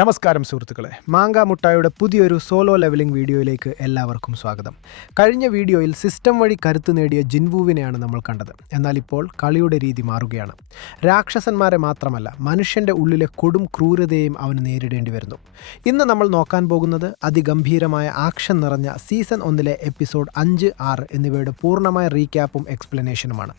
നമസ്കാരം സുഹൃത്തുക്കളെ, മാങ്ക മുട്ടായുടെ പുതിയൊരു സോളോ ലെവലിംഗ് വീഡിയോയിലേക്ക് എല്ലാവർക്കും സ്വാഗതം. കഴിഞ്ഞ വീഡിയോയിൽ സിസ്റ്റം വഴി കരുത്ത് നേടിയ ജിൻവുവിനെയാണ് നമ്മൾ കണ്ടത്. എന്നാൽ ഇപ്പോൾ കളിയുടെ രീതി മാറുകയാണ്. രാക്ഷസന്മാരെ മാത്രമല്ല, മനുഷ്യൻ്റെ ഉള്ളിലെ കൊടും ക്രൂരതയെയും അവന് നേരിടേണ്ടി വരുന്നു. ഇന്ന് നമ്മൾ നോക്കാൻ പോകുന്നത് അതിഗംഭീരമായ ആക്ഷൻ നിറഞ്ഞ സീസൺ 1 എപ്പിസോഡ് 5, 6 എന്നിവയുടെ പൂർണ്ണമായ റീക്യാപ്പും എക്സ്പ്ലനേഷനുമാണ്.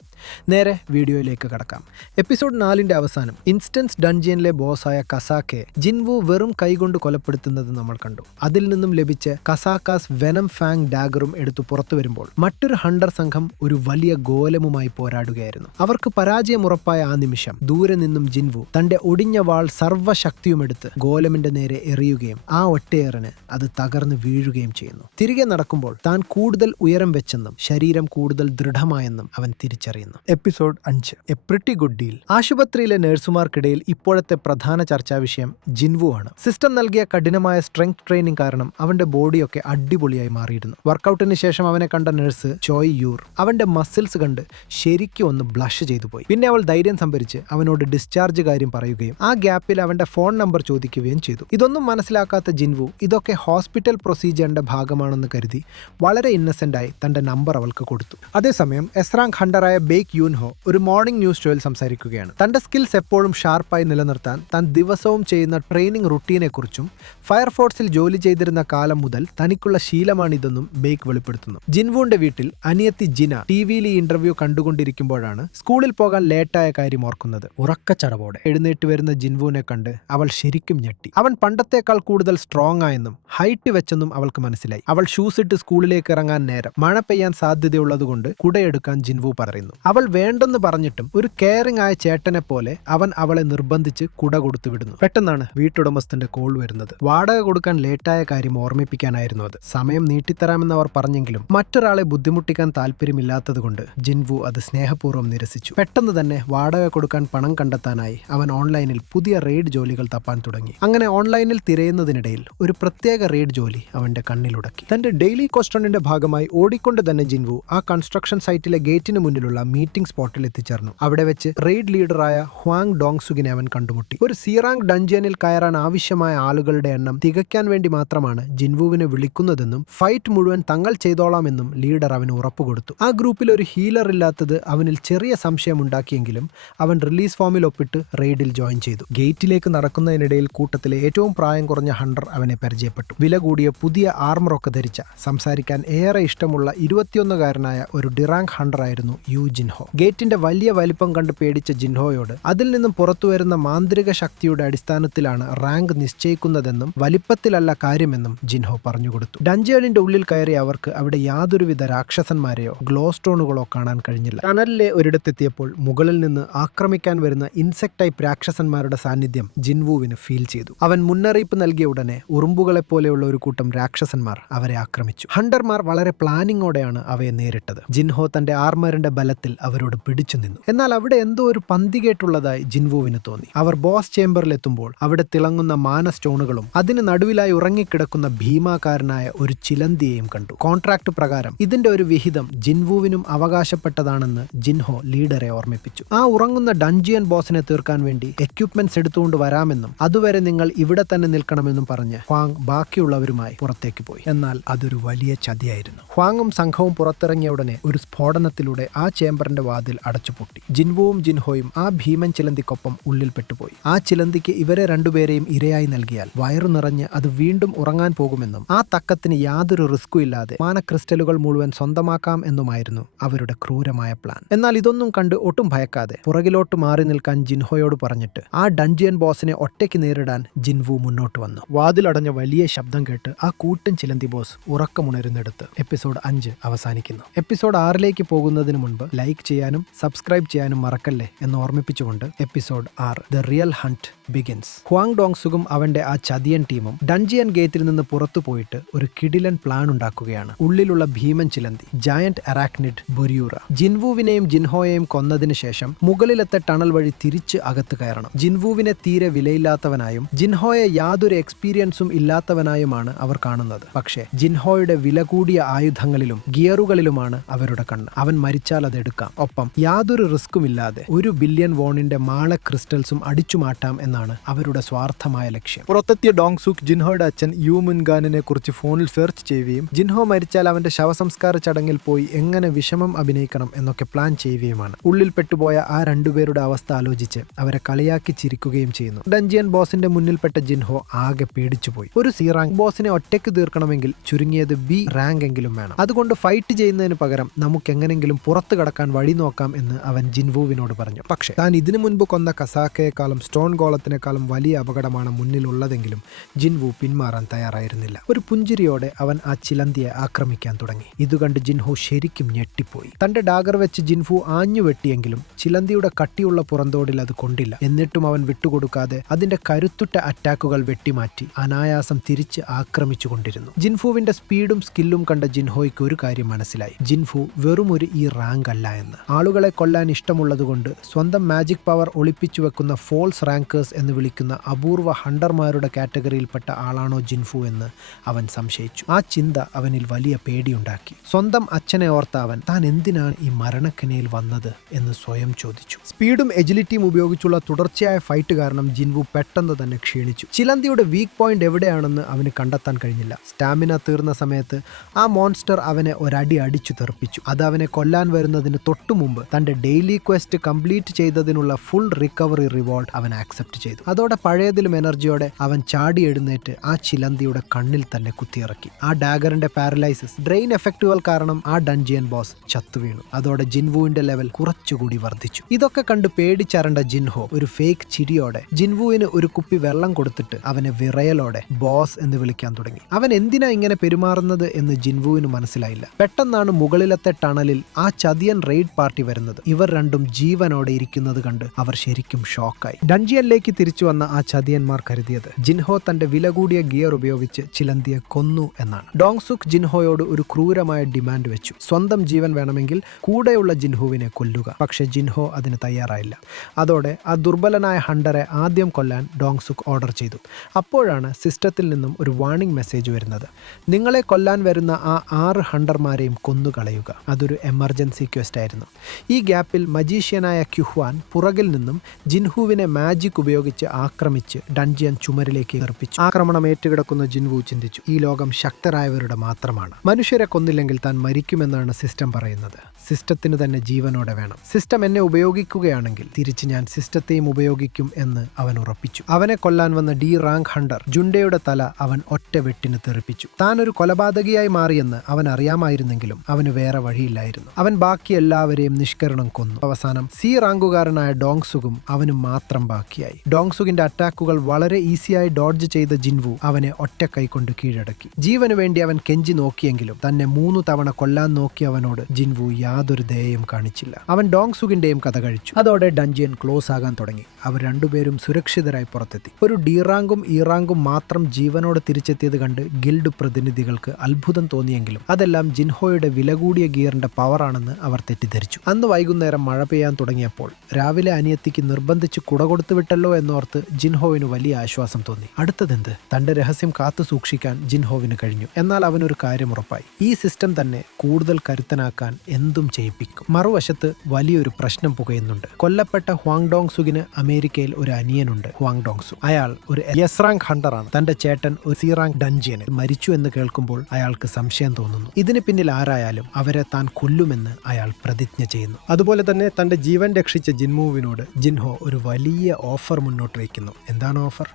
നേരെ വീഡിയോയിലേക്ക് കടക്കാം. എപ്പിസോഡ് 4 അവസാനം ഇൻസ്റ്റൻസ് ഡൺജിയനിലെ ബോസായ കസാക്കയെ ജിൻവു വെറും കൈകൊണ്ട് കൊലപ്പെടുത്തുന്നത് നമ്മൾ കണ്ടു. അതിൽ നിന്നും ലഭിച്ച കസാക്കാസ് വെനം ഫാങ് ഡാഗറും എടുത്തു പുറത്തു വരുമ്പോൾ മറ്റൊരു ഹണ്ടർ സംഘം ഒരു വലിയ ഗോലമുമായി പോരാടുകയായിരുന്നു. അവർക്ക് പരാജയമുറപ്പായ ആ നിമിഷം ദൂരെ നിന്നും ജിൻവു തന്റെ ഒടിഞ്ഞ വാൾ സർവ്വശക്തിയുമെടുത്ത് ഗോലമിന്റെ നേരെ എറിയുകയും ആ ഒറ്റയേറിന് അത് തകർന്നു വീഴുകയും ചെയ്യുന്നു. തിരികെ നടക്കുമ്പോൾ താൻ കൂടുതൽ ഉയരം വെച്ചെന്നും ശരീരം കൂടുതൽ ദൃഢമായെന്നും അവൻ തിരിച്ചറിയുന്നു. Episode 5, A pretty good deal. ആശുപത്രിയിലെ നഴ്സുമാർക്കിടയിൽ ഇപ്പോഴത്തെ പ്രധാന ചർച്ചാ വിഷയം ജിൻവു ആണ്. സിസ്റ്റം നൽകിയ കഠിനമായ സ്ട്രെങ്ത് ട്രെയിനിങ് കാരണം അവന്റെ ബോഡിയൊക്കെ അടിപൊളിയായി മാറിയിരുന്നു. വർക്കൗട്ടിന് ശേഷം അവനെ കണ്ട നഴ്സ് ചോയ് യൂർ അവന്റെ മസിൽസ് കണ്ട് ശരിക്കും ഒന്ന് ബ്ലഷ് ചെയ്തു പോയി. പിന്നെ അവൾ ധൈര്യം സംഭരിച്ച് അവനോട് ഡിസ്ചാർജ് കാര്യം പറയുകയും ആ ഗ്യാപ്പിൽ അവന്റെ ഫോൺ നമ്പർ ചോദിക്കുകയും ചെയ്തു. ഇതൊന്നും മനസ്സിലാക്കാത്ത ജിൻവു ഇതൊക്കെ ഹോസ്പിറ്റൽ പ്രൊസീജിയറിന്റെ ഭാഗമാണെന്ന് കരുതി വളരെ ഇന്നസെന്റായി തന്റെ നമ്പർ അവൾക്ക് കൊടുത്തു. അതേസമയം എസ്രാങ് ഹണ്ടറായ ബേക്ക് യൂൻഹോ ഒരു മോർണിംഗ് ന്യൂസ് ഷോയിൽ സംസാരിക്കുകയാണ്. തന്റെ സ്കിൽസ് എപ്പോഴും ഷാർപ്പായി നിലനിർത്താൻ താൻ ദിവസവും ചെയ്യുന്ന ട്രെയിനിങ് റുട്ടീനെ കുറിച്ചും ഫയർഫോഴ്സിൽ ജോലി ചെയ്തിരുന്ന കാലം മുതൽ തനിക്കുള്ള ശീലമാണിതെന്നും ബേക്ക് വെളിപ്പെടുത്തുന്നു. ജിൻവുവിന്റെ വീട്ടിൽ അനിയത്തി ജിന ടിവിയിൽ ഈ ഇന്റർവ്യൂ കണ്ടുകൊണ്ടിരിക്കുമ്പോഴാണ് സ്കൂളിൽ പോകാൻ ലേറ്റായ കാര്യം ഓർക്കുന്നത്. ഉറക്കച്ചടവോടെ എഴുന്നേറ്റ് വരുന്ന ജിൻവുവിനെ കണ്ട് അവൾ ശരിക്കും ഞെട്ടി. അവൻ പണ്ടത്തേക്കാൾ കൂടുതൽ സ്ട്രോങ് ആയെന്നും ഹൈറ്റ് വെച്ചെന്നും അവൾക്ക് മനസ്സിലായി. അവൾ ഷൂസ് ഇട്ട് സ്കൂളിലേക്ക് ഇറങ്ങാൻ നേരം മഴ പെയ്യാൻ സാധ്യതയുള്ളതുകൊണ്ട് കുടയെടുക്കാൻ ജിൻവു പറയുന്നു. അവൾ വേണ്ടെന്ന് പറഞ്ഞിട്ടും ഒരു കെയറിംഗ് ആയ ചേട്ടനെ പോലെ അവൻ അവളെ നിർബന്ധിച്ച് കുട കൊടുത്തു വിടുന്നു. പെട്ടെന്നാണ് വീട്ടുടമസ്ഥന്റെ കോൾ വരുന്നത്. വാടക കൊടുക്കാൻ ലേറ്റായ കാര്യം ഓർമ്മിപ്പിക്കാനായിരുന്നു അത്. സമയം നീട്ടിത്തരാമെന്ന് അവർ പറഞ്ഞെങ്കിലും മറ്റൊരാളെ ബുദ്ധിമുട്ടിക്കാൻ താല്പര്യമില്ലാത്തതുകൊണ്ട് ജിൻവു അത് സ്നേഹപൂർവ്വം നിരസിച്ചു. പെട്ടെന്ന് തന്നെ വാടക കൊടുക്കാൻ പണം കണ്ടെത്താനായി അവൻ ഓൺലൈനിൽ പുതിയ റെയ്ഡ് ജോലികൾ തപ്പാൻ തുടങ്ങി. അങ്ങനെ ഓൺലൈനിൽ തിരയുന്നതിനിടയിൽ ഒരു പ്രത്യേക റെയ്ഡ് ജോലി അവന്റെ കണ്ണിലുടക്കി. തന്റെ ഡെയിലി കോസ്റ്റണിന്റെ ഭാഗമായി ഓടിക്കൊണ്ട് തന്നെ ജിൻവു ആ കൺസ്ട്രക്ഷൻ സൈറ്റിലെ ഗേറ്റിന് മുന്നിലുള്ള മീറ്റിംഗ് സ്പോട്ടിൽ എത്തിച്ചേർന്നു. അവിടെ വെച്ച് റെയ്ഡ് ലീഡറായ ഹ്വാങ് ഡോങ്സുകിനെ അവൻ കണ്ടുമുട്ടി. ഒരു സീറാങ് ഡൺജിയനിൽ കയറാൻ ആവശ്യമായ ആളുകളുടെ എണ്ണം തികയ്ക്കാൻ വേണ്ടി മാത്രമാണ് ജിൻവുവിനെ വിളിക്കുന്നതെന്നും ഫൈറ്റ് മുഴുവൻ തങ്ങൾ ചെയ്തോളാമെന്നും ലീഡർ അവന് ഉറപ്പുകൊടുത്തു. ആ ഗ്രൂപ്പിൽ ഒരു ഹീലർ ഇല്ലാത്തത് അവനിൽ ചെറിയ സംശയമുണ്ടാക്കിയെങ്കിലും അവൻ റിലീസ് ഫോമിൽ ഒപ്പിട്ട് റെയ്ഡിൽ ജോയിൻ ചെയ്തു. ഗേറ്റിലേക്ക് നടക്കുന്നതിനിടയിൽ കൂട്ടത്തിലെ ഏറ്റവും പ്രായം കുറഞ്ഞ ഹണ്ടർ അവനെ പരിചയപ്പെട്ടു. വില കൂടിയ പുതിയ ആർമറൊക്കെ ധരിച്ച സംസാരിക്കാൻ ഏറെ ഇഷ്ടമുള്ള 21-കാരനായ ഒരു ഡിറാങ് ഹണ്ടർ ആയിരുന്നു യു ജിൻഹോ. ഗേറ്റിന്റെ വലിയ വലിപ്പം കണ്ട് പേടിച്ച ജിൻഹോയോട് അതിൽ നിന്നും പുറത്തുവരുന്ന മാന്ത്രിക ശക്തിയുടെ അടിസ്ഥാനത്തിലാണ് റാങ്ക് നിശ്ചയിക്കുന്നതെന്നും വലിപ്പത്തിലല്ല കാര്യമെന്നും ജിൻഹോ പറഞ്ഞുകൊടുത്തു. ഡഞ്ചിയനിന്റെ ഉള്ളിൽ കയറി അവർക്ക് അവിടെ യാതൊരുവിധ രാക്ഷസന്മാരെയോ ഗ്ലോ സ്റ്റോണുകളോ കാണാൻ കഴിഞ്ഞില്ല. ടണലിലെ ഒരിടത്തെത്തിയപ്പോൾ മുകളിൽ നിന്ന് ആക്രമിക്കാൻ വരുന്ന ഇൻസെക്ട് ടൈപ്പ് രാക്ഷസന്മാരുടെ സാന്നിധ്യം ജിൻവുവിന് ഫീൽ ചെയ്തു. അവൻ മുന്നറിയിപ്പ് നൽകിയ ഉടനെ ഉറുമ്പുകളെ പോലെയുള്ള ഒരു കൂട്ടം രാക്ഷസന്മാർ അവരെ ആക്രമിച്ചു. ഹണ്ടർമാർ വളരെ പ്ലാനിങ്ങോടെയാണ് അവയെ നേരിട്ടത്. ജിൻഹോ തന്റെ ആർമറിന്റെ ബലത്തിൽ അവരോട് പിടിച്ചു നിന്നു. എന്നാൽ അവിടെ എന്തോ ഒരു പന്തികേട്ടുള്ളതായി ജിൻവുവിന് തോന്നി. അവർ ബോസ് ചേംബറിൽ എത്തുമ്പോൾ അവിടെ തിളങ്ങുന്ന മാന സ്റ്റോണുകളും അതിന് നടുവിലായി ഉറങ്ങിക്കിടക്കുന്ന ഭീമാകാരനായ ഒരു ചിലന്തിയെയും കണ്ടു. കോൺട്രാക്ട് പ്രകാരം ഇതിന്റെ ഒരു വിഹിതം ജിൻവുവിനും അവകാശപ്പെട്ടതാണെന്ന് ജിൻഹോ ലീഡറെ ഓർമ്മിപ്പിച്ചു. ആ ഉറങ്ങുന്ന ഡൺജിയൻ ബോസിനെ തീർക്കാൻ വേണ്ടി എക്യുപ്മെന്റ്സ് എടുത്തുകൊണ്ട് വരാമെന്നും അതുവരെ നിങ്ങൾ ഇവിടെ തന്നെ നിൽക്കണമെന്നും പറഞ്ഞ് ഹ്വാങ് ബാക്കിയുള്ളവരുമായി പുറത്തേക്ക് പോയി. എന്നാൽ അതൊരു വലിയ ചതിയായിരുന്നു. ഹ്വാങ്ങും സംഘവും പുറത്തിറങ്ങിയ ഉടനെ ഒരു സ്ഫോടനത്തിലൂടെ ആ ചേംബറിന്റെ വാതിൽ അടച്ചുപൂട്ടി. ജിൻവുവും ജിൻഹോയും ആ ഭീമൻ ചിലന്തിക്കൊപ്പം ഉള്ളിൽ പെട്ടുപോയി. ആ ചിലന്തിക്ക് ഇവരെ രണ്ടുപേരെയും ഇരയായി നൽകിയാൽ വയറു നിറഞ്ഞ് അത് വീണ്ടും ഉറങ്ങാൻ പോകുമെന്നും ആ തക്കത്തിന് യാതൊരു റിസ്കും ഇല്ലാതെ മാന ക്രിസ്റ്റലുകൾ മുഴുവൻ സ്വന്തമാക്കാം എന്നുമായിരുന്നു അവരുടെ ക്രൂരമായ പ്ലാൻ. എന്നാൽ ഇതൊന്നും കണ്ട് ഒട്ടും ഭയക്കാതെ പുറകിലോട്ട് മാറി നിൽക്കാൻ ജിൻഹോയോട് പറഞ്ഞിട്ട് ആ ഡൺജിയൻ ബോസിനെ ഒറ്റയ്ക്ക് നേരിടാൻ ജിൻവു മുന്നോട്ട് വന്നു. വാതിലടഞ്ഞ വലിയ ശബ്ദം കേട്ട് ആ കൂട്ടൻ ചിലന്തി ബോസ് ഉറക്കമുണരുന്നെടുത്ത് എപ്പിസോഡ് 5 അവസാനിക്കുന്നു. എപ്പിസോഡ് 6 പോകുന്നതിന് മുൻപ് ലൈക്ക് ചെയ്യാനും സബ്സ്ക്രൈബ് ചെയ്യാനും മറക്കല്ലേ എന്ന് ഓർമ്മിപ്പിച്ചുകൊണ്ട് episode 6 the real hunt begins. Hwang ഡോങ്സുകും അവന്റെ ആ ചതിയൻ ടീമും ഡൺജിയൻ ഗേറ്റിൽ നിന്ന് പുറത്തു പോയിട്ട് ഒരു കിടിലൻ പ്ലാൻ ഉണ്ടാക്കുകയാണ്. ഉള്ളിലുള്ള ഭീമൻ ചിലന്തി ജയന്റ് അറാക്നിഡ് ബൊരിയൂറ ജിൻവുവിനെയും ജിൻഹോയെയും കൊന്നതിന് ശേഷം മുകളിലത്തെ ടണൽ വഴി തിരിച്ച് അകത്ത് കയറണം. ജിൻവുവിനെ തീരെ വിലയില്ലാത്തവനായും ജിൻഹോയെ യാതൊരു എക്സ്പീരിയൻസും ഇല്ലാത്തവനായുമാണ് അവർ കാണുന്നത്. പക്ഷേ ജിൻഹോയുടെ വില കൂടിയ ആയുധങ്ങളിലും ഗിയറുകളിലുമാണ് അവരുടെ കണ്ണ്. അവൻ മരിച്ചാൽ അതെടുക്കാം. തീർക്കാം. ഒപ്പം യാതൊരു റിസ്ക്കുമില്ലാതെ 1 ബില്യൺ വോണിന്റെ മാള ക്രിസ്റ്റൽസും അടിച്ചു മാറ്റാം എന്നാണ് അവരുടെ സ്വാർത്ഥമായ ലക്ഷ്യം. പുറത്തെത്തിയ ഡോങ്സുക് ജിൻഹോയുടെ അച്ഛൻ യു മുൻഗാനിനെ കുറിച്ച് ഫോണിൽ സെർച്ച് ചെയ്യുകയും ജിൻഹോ മരിച്ചാൽ അവന്റെ ശവസംസ്കാര ചടങ്ങിൽ പോയി എങ്ങനെ വിഷമം അഭിനയിക്കണം എന്നൊക്കെ പ്ലാൻ ചെയ്യുകയുമാണ്. ഉള്ളിൽ പെട്ടുപോയ ആ രണ്ടുപേരുടെ അവസ്ഥ ആലോചിച്ച് അവരെ കളിയാക്കി ചിരിക്കുകയും ചെയ്യുന്നു. ഡഞ്ചിയൻ ബോസിന്റെ മുന്നിൽപ്പെട്ട ജിൻഹോ ആകെ പേടിച്ചുപോയി. ഒരു സി റാങ്ക് ബോസിനെ ഒറ്റയ്ക്ക് തീർക്കണമെങ്കിൽ ചുരുങ്ങിയത് ബി റാങ്ക് എങ്കിലും വേണം. അതുകൊണ്ട് ഫൈറ്റ് ചെയ്യുന്നതിന് പകരം നമുക്ക് എങ്ങനെങ്കിലും പുറത്തു കടക്കാൻ വഴി നോക്കാം എന്ന് അവൻ ജിൻവുവിനോട് പറഞ്ഞു. പക്ഷേ താൻ ഇതിനു മുൻപ് കൊന്ന കസാക്കയെക്കാളും സ്റ്റോൺ ഗോളത്തിനേക്കാളും വലിയ അപകടമാണ് മുന്നിലുള്ളതെങ്കിലും ജിൻവു പിന്മാറാൻ തയ്യാറായിരുന്നില്ല. ഒരു പുഞ്ചിരിയോടെ അവൻ ആ ചിലന്തിയെ ആക്രമിക്കാൻ തുടങ്ങി. ഇതുകണ്ട് ജിൻഹോ ശരിക്കും ഞെട്ടിപ്പോയി. തന്റെ ഡാഗർ വെച്ച് ജിൻഫു ആഞ്ഞു വെട്ടിയെങ്കിലും ചിലന്തിയുടെ കട്ടിയുള്ള പുറന്തോടിൽ അത് കൊണ്ടില്ല. എന്നിട്ടും അവൻ വിട്ടുകൊടുക്കാതെ അതിന്റെ കരുത്തുറ്റ അറ്റാക്കുകൾ വെട്ടിമാറ്റി അനായാസം തിരിച്ച് ആക്രമിച്ചു കൊണ്ടിരുന്നു. ജിൻഫുവിന്റെ സ്പീഡും സ്കില്ലും കണ്ട ജിൻഹോയ്ക്ക് ഒരു കാര്യം മനസ്സിലായി. ജിൻഫു വെറുമൊരു ഈ റാങ്ക് അല്ല എന്ന്. ആളുകളെ കൊല്ലാൻ ഇഷ്ടമുള്ളതുകൊണ്ട് സ്വന്തം മാജിക് പവർ ഒളിപ്പിച്ചു വെക്കുന്ന ഫോൾസ് റാങ്കേഴ്സ് എന്ന് വിളിക്കുന്ന അപൂർവ ഹണ്ടർമാരുടെ കാറ്റഗറിയിൽപ്പെട്ട ആളാണോ ജിൻഫു എന്ന് അവൻ സംശയിച്ചു. ആ ചിന്ത അവനിൽ വലിയ പേടിയുണ്ടാക്കി. സ്വന്തം അച്ഛനെ ഓർത്ത അവൻ താൻ എന്തിനാണ് ഈ മരണക്കനയിൽ വന്നത് എന്ന് സ്വയം ചോദിച്ചു. സ്പീഡും എജിലിറ്റിയും ഉപയോഗിച്ചുള്ള തുടർച്ചയായ ഫൈറ്റ് കാരണം ജിൻവു പെട്ടെന്ന് തന്നെ ക്ഷീണിച്ചു. ചിലന്തിയുടെ വീക്ക് പോയിന്റ് എവിടെയാണെന്ന് അവന് കണ്ടെത്താൻ കഴിഞ്ഞില്ല. സ്റ്റാമിന തീർന്ന സമയത്ത് ആ മോൺസ്റ്റർ അവനെ ഒരടി അടിച്ചു തെറിപ്പിച്ചു. അത് അവനെ കൊല്ലാൻ വരുന്നതിന് തൊട്ടു മുമ്പ് തന്റെ ഡെയിലി ക്വസ്റ്റ് കംപ്ലീറ്റ് ചെയ്തതിനുള്ള ഫുൾ റിക്കവറി റിവാർഡ് അവൻ ആക്സെപ്റ്റ് ചെയ്തു. അതോടെ പഴയതിലും എനർജിയോടെ അവൻ ചാടി എഴുന്നേറ്റ് ആ ചിലന്തിയുടെ കണ്ണിൽ തന്നെ കുത്തിയിറക്കി. ആ ഡാഗറിന്റെ പാരലൈസിസ് ഡ്രെയിൻ എഫക്റ്റുകൾ കാരണം ആ ഡഞ്ചിയൻ ബോസ് ചത്തുവീണു. അതോടെ ജിൻവുവിന്റെ ലെവൽ കുറച്ചുകൂടി വർദ്ധിച്ചു. ഇതൊക്കെ കണ്ട് പേടിച്ചരണ്ട ജിൻഹോ ഒരു ഫേക്ക് ചിരിയോടെ ജിൻവുവിന് ഒരു കുപ്പി വെള്ളം കൊടുത്തിട്ട് അവനെ വിറയലോടെ ബോസ് എന്ന് വിളിക്കാൻ തുടങ്ങി. അവൻ എന്തിനാ ഇങ്ങനെ പെരുമാറുന്നത് എന്ന് ജിൻവുവിന് മനസ്സിലായില്ല. പെട്ടെന്നാണ് മുകളിലത്തെ ടണലിൽ ആ ചതിയൻ റെയ്ഡ് പാർട്ടി വരുന്നത്. ഇവർ രണ്ടും ജീവനോടെ ഇരിക്കുന്നത് കണ്ട് അവർ ശരിക്കും ഷോക്കായി. ഡഞ്ചിയനിലേക്ക് തിരിച്ചു വന്ന ആ ചതിയന്മാർ കരുതിയത് ജിൻഹോ തന്റെ വില കൂടിയ ഗിയർ ഉപയോഗിച്ച് ചിലന്തിയെ കൊന്നു എന്നാണ്. ഡോങ്സുക് ജിൻഹോയോട് ഒരു ക്രൂരമായ ഡിമാൻഡ് വെച്ചു. സ്വന്തം ജീവൻ വേണമെങ്കിൽ കൂടെയുള്ള ജിൻഹുവിനെ കൊല്ലുക. പക്ഷെ ജിൻഹോ അതിന് തയ്യാറായില്ല. അതോടെ ആ ദുർബലനായ ഹണ്ടറെ ആദ്യം കൊല്ലാൻ ഡോങ്സുക് ഓർഡർ ചെയ്തു. അപ്പോഴാണ് സിസ്റ്റത്തിൽ നിന്നും ഒരു വാർണിംഗ് മെസ്സേജ് വരുന്നത്. നിങ്ങളെ കൊല്ലാൻ വരുന്ന ആ 6 ഹണ്ടർമാരെയും കൊന്നുകളയുക. അതൊരു എമർജൻസി ക്വസ്റ്റ് ആയിരുന്നു. ഈ ഗ്യാപ്പിൽ മജീഷ്യനായ ക്യുഹ്വാൻ പുറകിൽ നിന്നും ജിൻഹുവിനെ മാജിക് ഉപയോഗിച്ച് ആക്രമിച്ച് ഡഞ്ചിയൻ ചുമരിലേക്ക് എറിപ്പിച്ചു. ആക്രമണം ഏറ്റുകിടക്കുന്ന ജിൻവു ചിന്തിച്ചു, ഈ ലോകം ശക്തരായവരുടെ മാത്രമാണ്. മനുഷ്യരെ കൊന്നില്ലെങ്കിൽ താൻ മരിക്കുമെന്നാണ് സിസ്റ്റം പറയുന്നത്. സിസ്റ്റത്തിന് തന്നെ ജീവനോടെ വേണം. സിസ്റ്റം എന്നെ ഉപയോഗിക്കുകയാണെങ്കിൽ തിരിച്ച് ഞാൻ സിസ്റ്റത്തെയും ഉപയോഗിക്കും എന്ന് അവൻ ഉറപ്പിച്ചു. അവനെ കൊല്ലാൻ വന്ന ഡി റാങ്ക് ഹണ്ടർ ജുണ്ടയുടെ തല അവൻ ഒറ്റ വെട്ടിന് തെറിപ്പിച്ചു. താൻ ഒരു കൊലപാതകിയായി മാറിയെന്ന് അവൻ അറിയാമായിരുന്നെങ്കിലും അവന് വേറെ വഴിയില്ലായിരുന്നു. അവൻ ബാക്കി എല്ലാവരെയും നിഷ്കരണം കൊന്നു. അവസാനം സി റാങ്കുകാരനായ ഡോങ്സുകും അവന് മാത്രം ബാക്കിയായി. ഡോങ്സുകിന്റെ അറ്റാക്കുകൾ വളരെ ഈസിയായി ഡോഡ്ജ് ചെയ്ത ജിൻവു അവനെ ഒറ്റ കൈകൊണ്ട് കീഴടക്കി. ജീവന് വേണ്ടി അവൻ കെഞ്ചി നോക്കിയെങ്കിലും തന്നെ 3 തവണ കൊല്ലാൻ നോക്കിയവനോട് ജിൻവു യാതൊരു ദയയും കാണിച്ചില്ല. അവൻ ഡോങ്സുകിന്റെയും കഥ കഴിച്ചു. അതോടെ ഡഞ്ചിയൻ ക്ലോസ് ആകാൻ തുടങ്ങി. അവർ രണ്ടുപേരും സുരക്ഷിതരായി പുറത്തെത്തി. ഒരു ഡി റാങ്കും ഇ റാങ്കും മാത്രം ജീവനോട് തിരിച്ചെത്തിയത് കണ്ട് ഗിൽഡ് പ്രതിനിധികൾക്ക് അത്ഭുതം തോന്നിയെങ്കിലും അതെല്ലാം ജിൻഹോയുടെ വില കൂടിയ ഗിയറിന്റെ പവറാണെന്ന് അവർ തെറ്റിദ്ധരിച്ചു. അന്ന് വൈകുന്നേരം മഴ പെയ്യാൻ തുടങ്ങിയപ്പോൾ രാവിലെ അനിയത്തിക്ക് നിർബന്ധിച്ച് കുട കൊടുത്തു വിട്ടല്ലോ എന്നോർത്ത് ജിൻഹോവിന് വലിയ ആശ്വാസം തോന്നി. അടുത്തതെന്ത്? തന്റെ രഹസ്യം കാത്തു സൂക്ഷിക്കാൻ ജിൻഹോവിന് കഴിഞ്ഞു. എന്നാൽ അവനൊരു കാര്യം ഉറപ്പായി. ഈ സിസ്റ്റം തന്നെ കൂടുതൽ കരുത്തനാക്കാൻ എന്തും ചെയ്യിപ്പിക്കും. മറുവശത്ത് വലിയൊരു പ്രശ്നം പുകയുന്നുണ്ട്. കൊല്ലപ്പെട്ട ഹ്വാങ് ഡോങ്സുകിന് അമേരിക്കയിൽ ഒരു അനിയനുണ്ട്, ഹ്വാങ് ഡോങ്സു. അയാൾ ഒരു എസ് റാങ്ക് ഹണ്ടറാണ്. തന്റെ ചേട്ടൻ ഒരു സി റാങ്ക് ഡഞ്ചിയനിൽ മരിച്ചു എന്ന് കേൾക്കുമ്പോൾ അയാൾക്ക് സംശയം തോന്നുന്നു. ഇതിന് പിന്നിൽ ആരായാലും അവരെ താൻ കൊല്ലുമെന്ന് അയാൾ പ്രതിജ്ഞ ചെയ്യുന്നു. അതുപോലെ തന്നെ തന്റെ ജീവൻ രക്ഷിച്ച ജിൻമുവിനോട് ജിൻഹോ ഒരു വലിയ ഓഫർ മുന്നോട്ട് വയ്ക്കുന്നു. എന്താണ് ഓഫർ?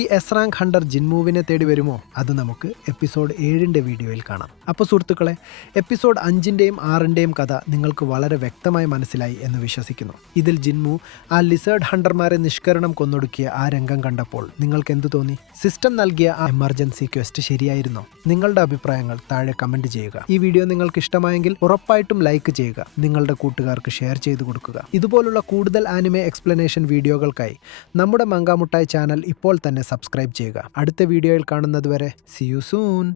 ഈ എസ് റാങ്ക് ഹണ്ടർ ജിൻമുവിനെ തേടി വരുമോ? അത് നമുക്ക് എപ്പിസോഡ് 7ന്റെ വീഡിയോയിൽ കാണാം. അപ്പോൾ സുഹൃത്തുക്കളെ, എപ്പിസോഡ് 5ന്റെയും 6ന്റെയും കഥ നിങ്ങൾക്ക് വളരെ വ്യക്തമായി മനസ്സിലായി എന്ന് വിശ്വസിക്കുന്നു. ഇതിൽ ജിൻമു ആ ലിസേർഡ് ഹണ്ടർമാരെ നിഷ്കരണം കൊന്നൊടുക്കിയ ആ രംഗം കണ്ടപ്പോൾ നിങ്ങൾക്ക് എന്തു തോന്നി? സിസ്റ്റം നൽകിയ ആ എമർജൻസി ക്വസ്റ്റ് ശരിയായിരുന്നോ? നിങ്ങളുടെ അഭിപ്രായങ്ങൾ താഴെ കമന്റ് ചെയ്യുക. ഈ വീഡിയോ നിങ്ങൾക്ക് ഇഷ്ടമായെങ്കിൽ ഉറപ്പായിട്ടും ലൈക്ക് ചെയ്യുക. നിങ്ങളുടെ കൂട്ടുകാർക്ക് ഷെയർ ചെയ്തു കൊടുക്കുക. ഇതുപോലുള്ള കൂടുതൽ ആനിമെ എക്സ്പ്ലനേഷൻ വീഡിയോകൾക്കായി നമ്മുടെ മങ്കാമുട്ടായി ചാനൽ ഇപ്പോൾ തന്നെ സബ്സ്ക്രൈബ് ചെയ്യുക. അടുത്ത വീഡിയോയിൽ കാണുന്നതുവരെ സീ യു സൂൺ.